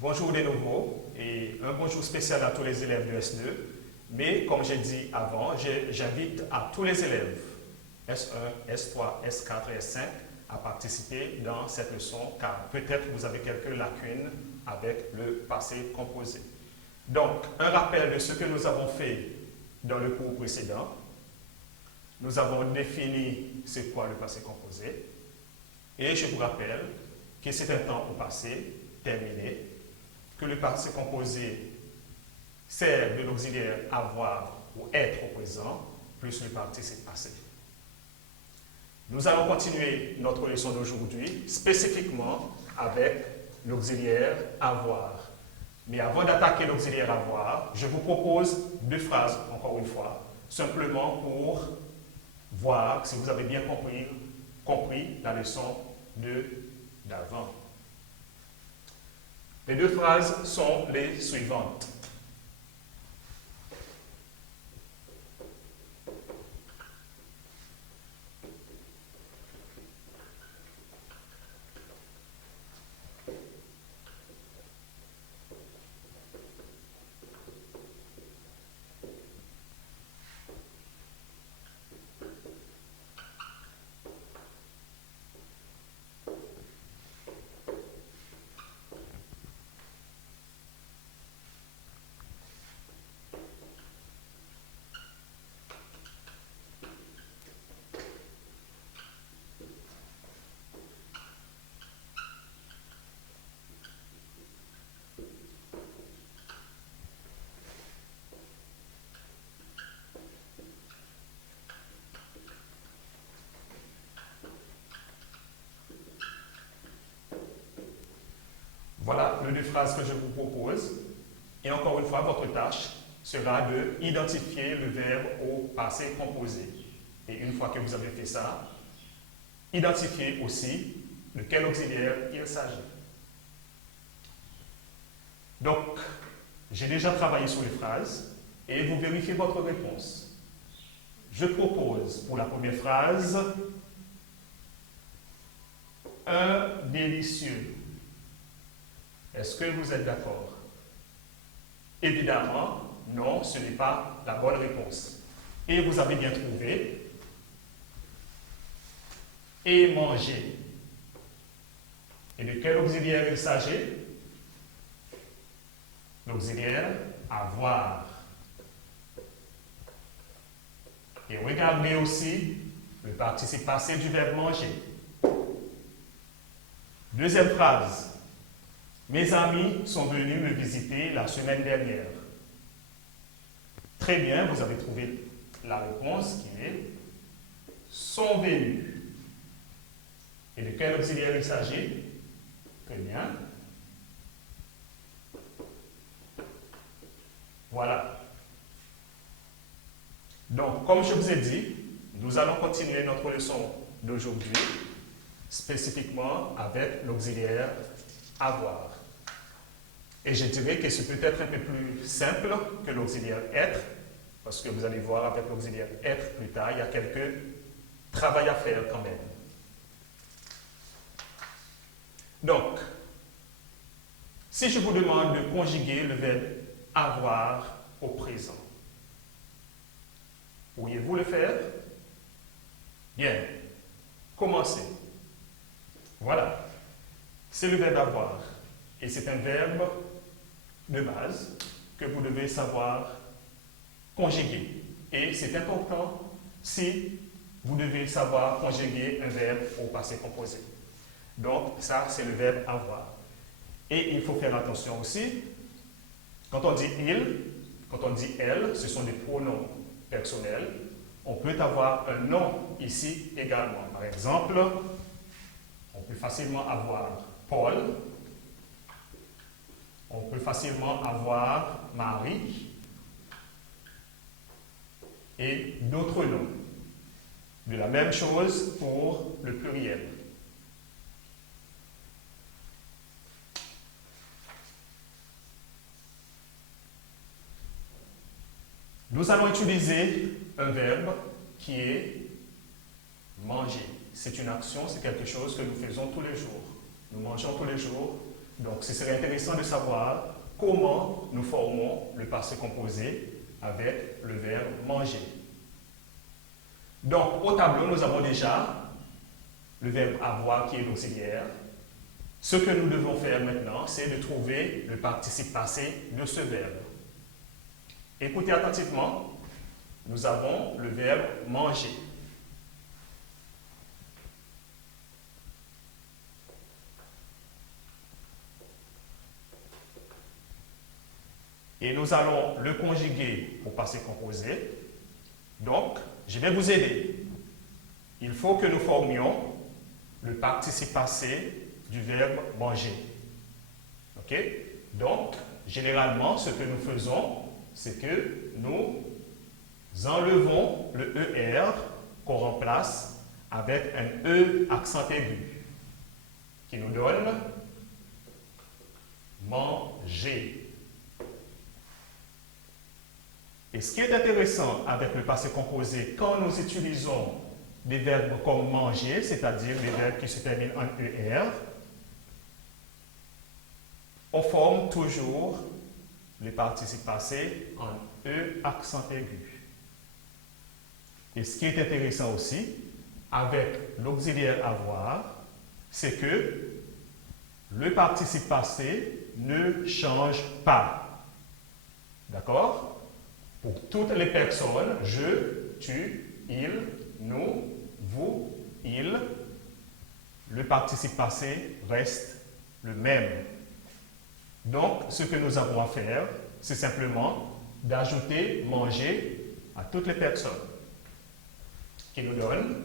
Bonjour de nouveau et un bonjour spécial à tous les élèves de S2. Mais comme j'ai dit avant, j'invite à tous les élèves S1, S3, S4 et S5 à participer dans cette leçon car peut-être vous avez quelques lacunes avec le passé composé. Donc, un rappel de ce que nous avons fait dans le cours précédent. Nous avons défini c'est quoi le passé composé et je vous rappelle que c'est un temps au passé terminé, que le passé composé sert de l'auxiliaire avoir ou être au présent, plus le participe passé. Nous allons continuer notre leçon d'aujourd'hui spécifiquement avec l'auxiliaire avoir. Mais avant d'attaquer l'auxiliaire avoir, je vous propose deux phrases, encore une fois, simplement pour voir si vous avez bien compris la leçon d'avant. Les deux phrases sont les suivantes. Voilà les deux phrases que je vous propose. Et encore une fois, votre tâche sera d'identifier le verbe au passé composé. Et une fois que vous avez fait ça, identifiez aussi de quel auxiliaire il s'agit. Donc, j'ai déjà travaillé sur les phrases et vous vérifiez votre réponse. Je propose pour la première phrase un délicieux. Est-ce que vous êtes d'accord? Évidemment, non, ce n'est pas la bonne réponse. Et vous avez bien trouvé. Et manger. Et de quel auxiliaire il s'agit? L'auxiliaire avoir. Et regardez aussi le participe passé du verbe manger. Deuxième phrase. Mes amis sont venus me visiter la semaine dernière. Très bien, vous avez trouvé la réponse qui est sont venus. Et de quel auxiliaire il s'agit? Très bien. Voilà. Donc, comme je vous ai dit, nous allons continuer notre leçon d'aujourd'hui, spécifiquement avec l'auxiliaire avoir. Et je dirais que c'est peut-être un peu plus simple que l'auxiliaire être, parce que vous allez voir avec l'auxiliaire être plus tard, il y a quelques travail à faire quand même. Donc, si je vous demande de conjuguer le verbe avoir au présent, pourriez-vous le faire? Bien. Commencez. Voilà. C'est le verbe avoir. Et c'est un verbe de base que vous devez savoir conjuguer. Et c'est important si vous devez savoir conjuguer un verbe au passé composé. Donc, ça, c'est le verbe avoir. Et il faut faire attention aussi, quand on dit il, quand on dit elle, ce sont des pronoms personnels. On peut avoir un nom ici également. Par exemple, on peut facilement avoir Paul. On peut facilement avoir Marie et d'autres noms. De la même chose pour le pluriel. Nous allons utiliser un verbe qui est manger. C'est une action, c'est quelque chose que nous faisons tous les jours. Nous mangeons tous les jours. Donc, ce serait intéressant de savoir comment nous formons le passé composé avec le verbe manger. Donc, au tableau, nous avons déjà le verbe avoir qui est l'auxiliaire. Ce que nous devons faire maintenant, c'est de trouver le participe passé de ce verbe. Écoutez attentivement, nous avons le verbe manger. Et nous allons le conjuguer au passé composé. Donc, je vais vous aider. Il faut que nous formions le participe passé du verbe manger. OK? Donc, généralement, ce que nous faisons, c'est que nous enlevons le ER qu'on remplace avec un E accent aigu qui nous donne manger. Et ce qui est intéressant avec le passé composé, quand nous utilisons des verbes comme manger, c'est-à-dire des verbes qui se terminent en ER, on forme toujours le participe passé en E accent aigu. Et ce qui est intéressant aussi, avec l'auxiliaire avoir, c'est que le participe passé ne change pas. D'accord? Pour toutes les personnes, je, tu, il, nous, vous, il, le participe passé reste le même. Donc, ce que nous avons à faire, c'est simplement d'ajouter manger à toutes les personnes qui nous donnent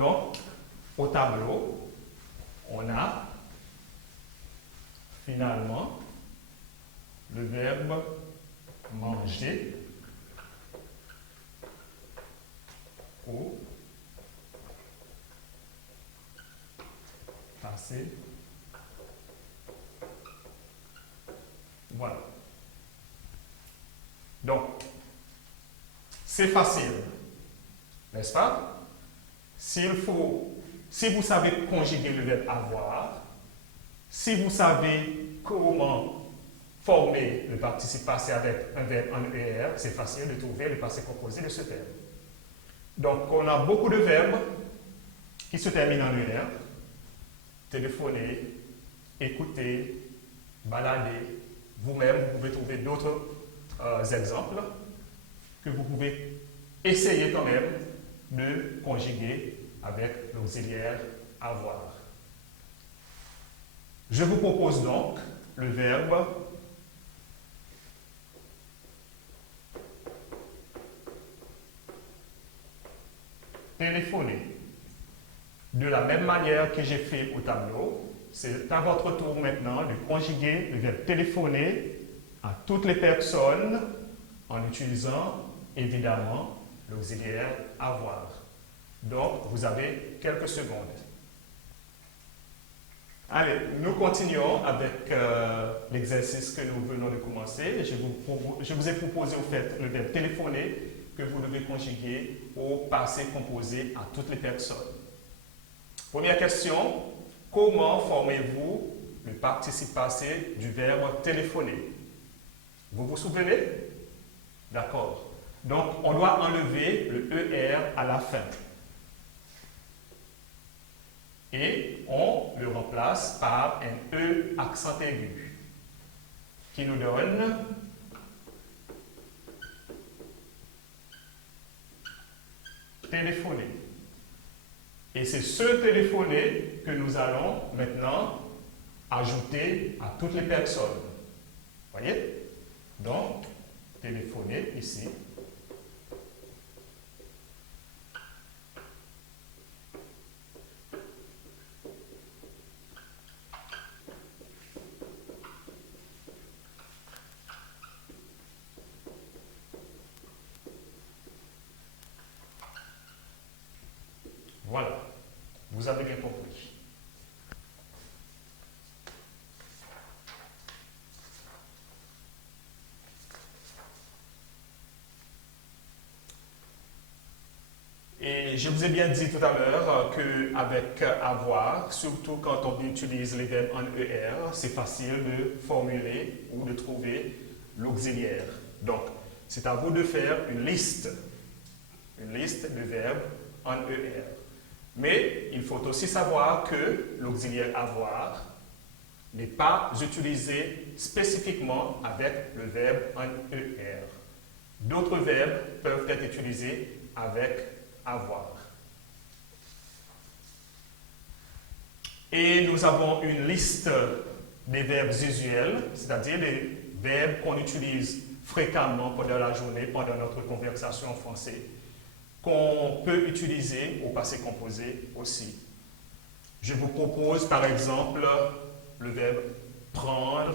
donc, au tableau, on a finalement le verbe manger au passé. Voilà. Donc, c'est facile, n'est-ce pas? Si vous savez conjuguer le verbe avoir, si vous savez comment former le participe passé avec un verbe en ER, c'est facile de trouver le passé composé de ce verbe. Donc, on a beaucoup de verbes qui se terminent en ER. Téléphoner, écouter, balader. Vous-même, vous pouvez trouver d'autres exemples que vous pouvez essayer quand même de conjuguer avec l'auxiliaire avoir. Je vous propose donc le verbe téléphoner. De la même manière que j'ai fait au tableau, c'est à votre tour maintenant de conjuguer le verbe téléphoner à toutes les personnes en utilisant évidemment l'auxiliaire avoir. Donc, vous avez quelques secondes. Allez, nous continuons avec l'exercice que nous venons de commencer. Je vous ai proposé au fait le verbe téléphoner que vous devez conjuguer au passé composé à toutes les personnes. Première question, comment formez-vous le participe passé du verbe téléphoner? Vous vous souvenez? D'accord. Donc, on doit enlever le ER à la fin. Et on le remplace par un E accent aigu qui nous donne téléphoner. Et c'est ce téléphoner que nous allons maintenant ajouter à toutes les personnes. Voyez? Donc, téléphoner ici. Vous avez bien compris. Et je vous ai bien dit tout à l'heure qu'avec avoir, surtout quand on utilise les verbes en ER, c'est facile de formuler ou de trouver l'auxiliaire. Donc, c'est à vous de faire une liste de verbes en ER. Mais il faut aussi savoir que l'auxiliaire avoir n'est pas utilisé spécifiquement avec le verbe en ER. D'autres verbes peuvent être utilisés avec avoir. Et nous avons une liste des verbes usuels, c'est-à-dire des verbes qu'on utilise fréquemment pendant la journée, pendant notre conversation en français, qu'on peut utiliser au passé composé aussi. Je vous propose par exemple le verbe prendre,